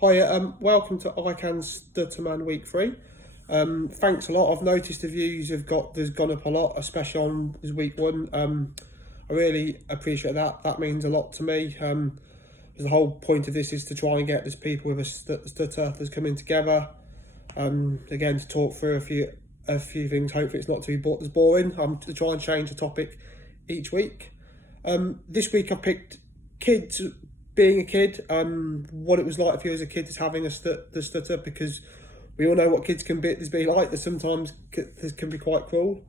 Hi, welcome to I Can Stutterman Week 3. Thanks a lot. I've noticed the views there's gone up a lot, especially on this week 1. I really appreciate that. That means a lot to me. The whole point of this is to try and get these people with a stutter that's coming together. Again, to talk through a few things. Hopefully, it's not too boring. I'm to try and change the topic each week. This week I picked kids being a kid, what it was like if you as a kid is having the stutter, because we all know what kids can be like. That sometimes this can be quite cruel.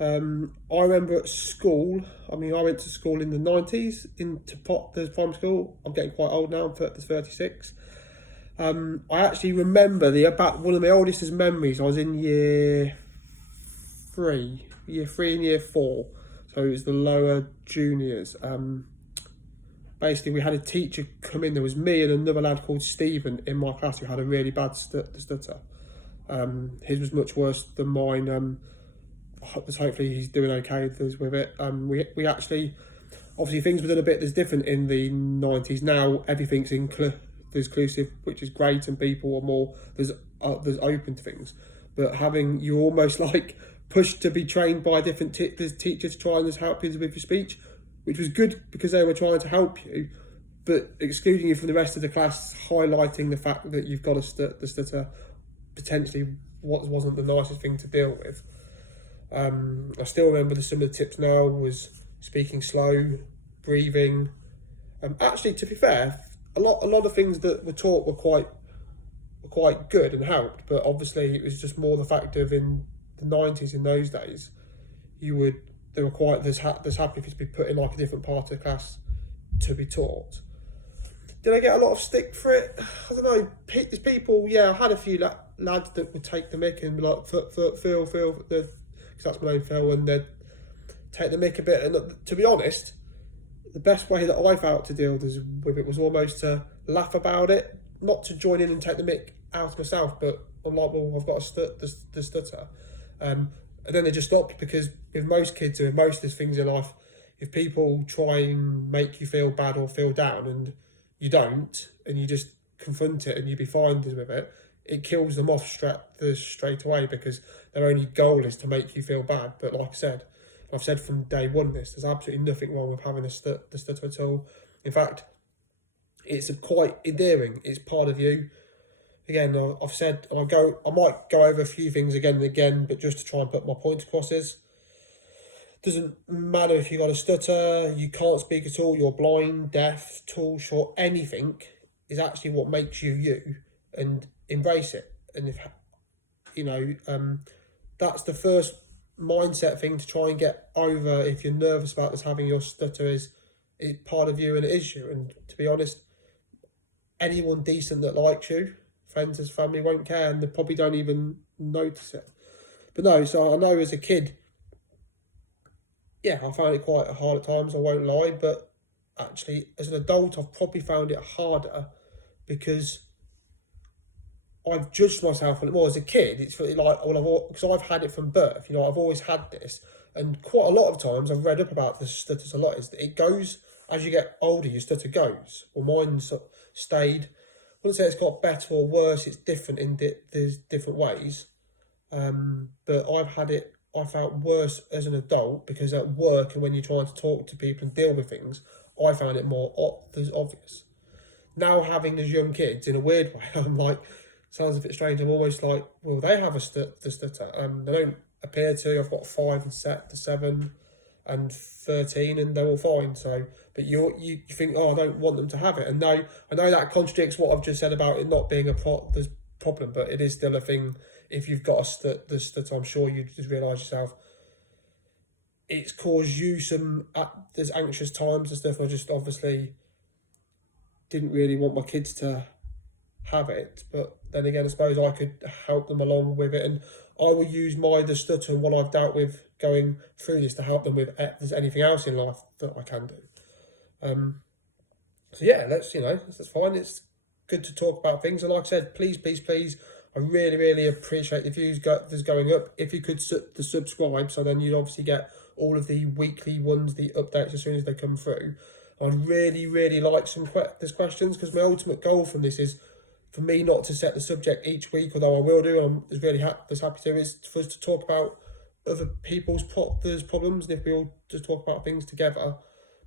I remember at school. I went to school in the 90s into the primary school. I'm getting quite old now. I'm 36. I actually remember about one of my oldest memories. I was in year 3 and year 4, so it was the lower juniors. Basically, we had a teacher come in. There was me and another lad called Stephen in my class who had a really bad stutter. His was much worse than mine. Hopefully he's doing okay with it. We actually, obviously things were done a bit as different in the 90s. Now everything's inclusive, which is great, and people are more there's open to things. But you're almost like pushed to be trained by different teachers to try and help you with your speech, which was good because they were trying to help you, but excluding you from the rest of the class, highlighting the fact that you've got the stutter potentially wasn't the nicest thing to deal with. I still remember some of the tips now was speaking slow, breathing. Actually, to be fair, a lot of things that were taught were quite good and helped, but obviously it was just more the fact of in the 90s, in those days, they were quite this happy for you to be put in like a different part of the class to be taught. Did I get a lot of stick for it? I don't know. There's people, I had a few lads that would take the mick and be like, Phil, because that's my name, Phil, and they'd take the mick a bit. And to be honest, the best way that I felt to deal with it was almost to laugh about it, not to join in and take the mick out myself, but I'm like, well, I've got the stutter. And then they just stopped, because with most kids and with most of these things in life, if people try and make you feel bad or feel down and you don't, and you just confront it and you be fine with it, it kills them off straight away, because their only goal is to make you feel bad. But like I said, I've said from day one there's absolutely nothing wrong with having the stutter at all. In fact, it's quite endearing. It's part of you. Again, I've said, and I might go over a few things again and again, but just to try and put my point across doesn't matter if you got a stutter, you can't speak at all, you're blind, deaf, tall, short, anything is actually what makes you you, and embrace it. And that's the first mindset thing to try and get over if you're nervous about this having your stutter is part of you and it is you. And to be honest, anyone decent that likes you, friends as family, won't care, and they probably don't even notice it. But no, so I know as a kid, I found it quite hard at times, I won't lie, but actually as an adult I've probably found it harder, because I've judged myself on it more. As a kid, it's really like, because I've had it from birth, I've always had this, and quite a lot of times I've read up about the stutters a lot, is that it goes, as you get older, your stutter goes. Well, mine's stayed. I wouldn't say it's got better or worse, it's different in there's different ways. But I felt worse as an adult, because at work and when you're trying to talk to people and deal with things, I found it more obvious. Now having these young kids, in a weird way, I'm like, sounds a bit strange, I'm almost like, well, they have the stutter, and they don't appear to. I've got 5 and 7 and 13, and they're all fine. So, but you think, oh, I don't want them to have it. And no, I know that contradicts what I've just said about it not being a problem, but it is still a thing. If you've got the stutter, I'm sure you just realise yourself, it's caused you there's anxious times and stuff. I just obviously didn't really want my kids to have it, but then again, I suppose I could help them along with it, and I will use the stutter and what I've dealt with going through this to help them with if there's anything else in life that I can do. So that's fine. It's good to talk about things, and like I said, please, I really, really appreciate the views that's going up. If you could subscribe, so then you'd obviously get all of the weekly ones, the updates as soon as they come through. I'd really, really like these questions, because my ultimate goal from this is for me not to set the subject each week, although I will do, I'm really happy to, is for us to talk about other people's problems, and if we all just talk about things together,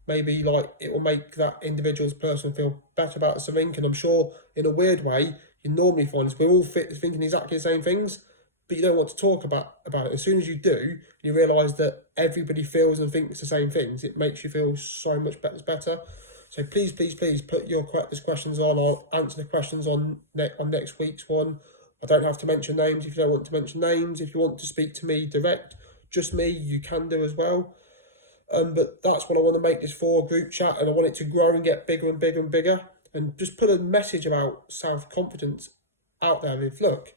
maybe like it will make that individual's person feel better about something. And I'm sure in a weird way, you normally find is we're all thinking exactly the same things, but you don't want to talk about it. As soon as you do, you realise that everybody feels and thinks the same things. It makes you feel so much better. So please put your questions on. I'll answer the questions on next week's one. I don't have to mention names if you don't want to mention names. If you want to speak to me direct, just me, you can do as well. But that's what I want to make this for, group chat, and I want it to grow and get bigger and bigger and bigger, and just put a message about self-confidence out there. If, look,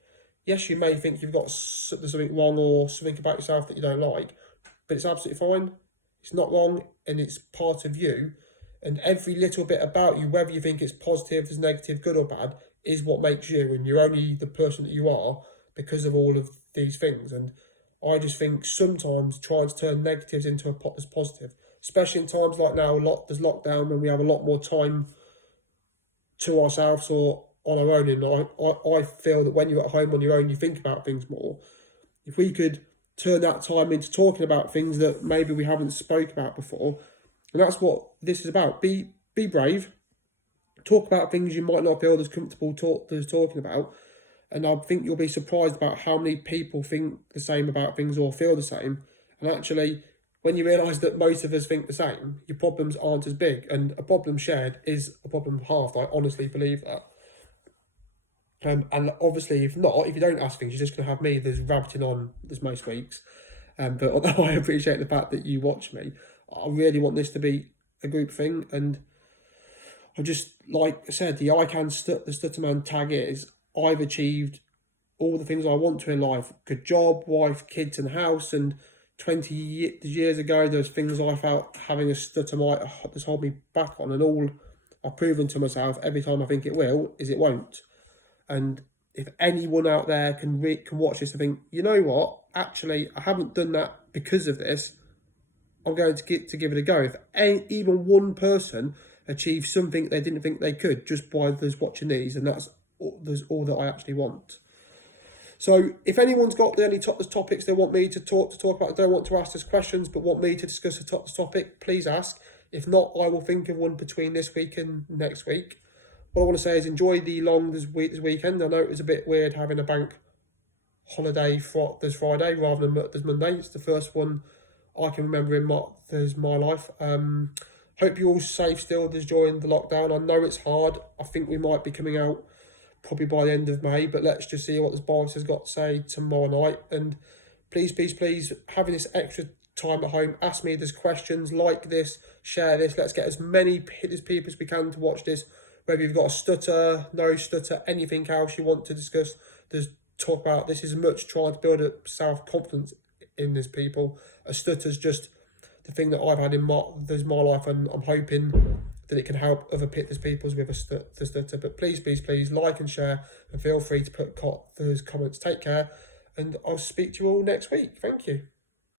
yes, you may think you've got there's something wrong or something about yourself that you don't like, but it's absolutely fine. It's not wrong, and it's part of you. And every little bit about you, whether you think it's positive, it's negative, good or bad, is what makes you. And you're only the person that you are because of all of these things. And I just think sometimes trying to turn negatives into as positive, especially in times like now, there's lockdown, when we have a lot more time to ourselves or on our own. And I feel that when you're at home on your own, you think about things more. If we could turn that time into talking about things that maybe we haven't spoke about before, and that's what this is about. Be brave. Talk about things you might not feel as comfortable talking about. And I think you'll be surprised about how many people think the same about things or feel the same. And actually, when you realise that most of us think the same, your problems aren't as big. And a problem shared is a problem halved. I honestly believe that. And obviously, if you don't ask things, you're just going to have me there's rabbiting on as most weeks. But although I appreciate the fact that you watch me, I really want this to be a group thing. And I just, like I said, the Stutterman tag is, I've achieved all the things I want to in life. Good job, wife, kids and house. And 20 years ago, there's things I felt having a stutter might just hold me back on. And all I've proven to myself every time I think it will is it won't. And if anyone out there can watch this and think, you know what, actually, I haven't done that because of this, I'm going to give it a go. If even one person achieves something they didn't think they could just by those watching these, and that's all that I actually want. So if anyone's got any topics they want me to talk about, don't want to ask us questions but want me to discuss a topic, please ask. If not, I will think of one between this week and next week. What I want to say is enjoy the long this weekend. I know it was a bit weird having a bank holiday this Friday rather than this Monday. It's the first one I can remember in my life. Hope you're all safe still during the lockdown. I know it's hard. I think we might be coming out probably by the end of May, but let's just see what this boss has got to say tomorrow night. And please, having this extra time at home, ask me these questions, like this, share this. Let's get as many people as we can to watch this. Whether you've got a stutter, no stutter, anything else you want to discuss, just talk about. This is much trying to build up self-confidence in these people. A stutter's just the thing that I've had in my life, and I'm hoping that it can help other people with a stutter. But please, like and share, and feel free to put those comments. Take care, and I'll speak to you all next week. Thank you.